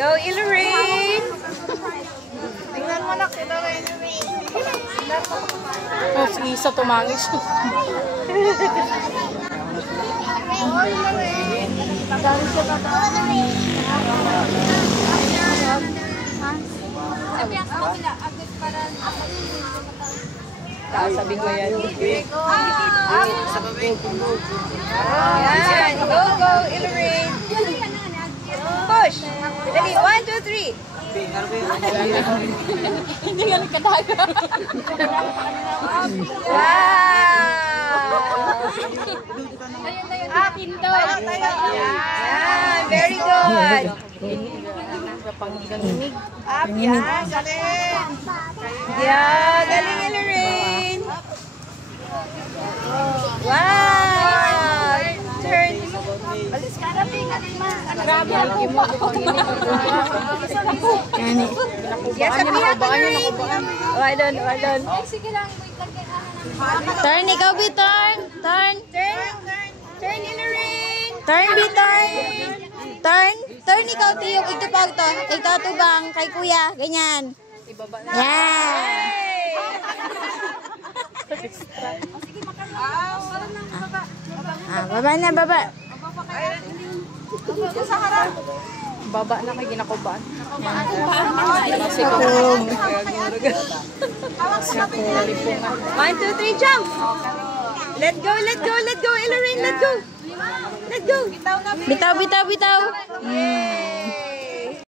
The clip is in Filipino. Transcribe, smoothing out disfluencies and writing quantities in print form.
Go, Ilorine! Tingnan mo na, Ilorine. Oh, si Isa tumangis. Sabi ko yan. Yan. Go, go, Ilorine. Push. Dali, 1, 2, 3. Hindi nga nagkadaga. Wow! Akin to. Yan, very good. Pangganinig. Yan, galing. Yeah, galing Ilorine. Wow! Turn. Alis ka na, galing ma. Grabe ako ba? Yes, sabi ako Ilorine. Well done, well done. Turn, ikaw, B, turn. Turn. Turn, Ilorine. Turn, B, turn. Turn. Turn, ikaw, Tiyok. Ito pa ito. Ikaw, tubang. Kay kuya. Ganyan. Yan. Baba na, baba. Baba na kay ginakubaan. Kasi kung 1, 2, 3, jump. Let go, let go, let go, Ilorine, let go. Let go. bitaw, bitaw, bitaw. Yay!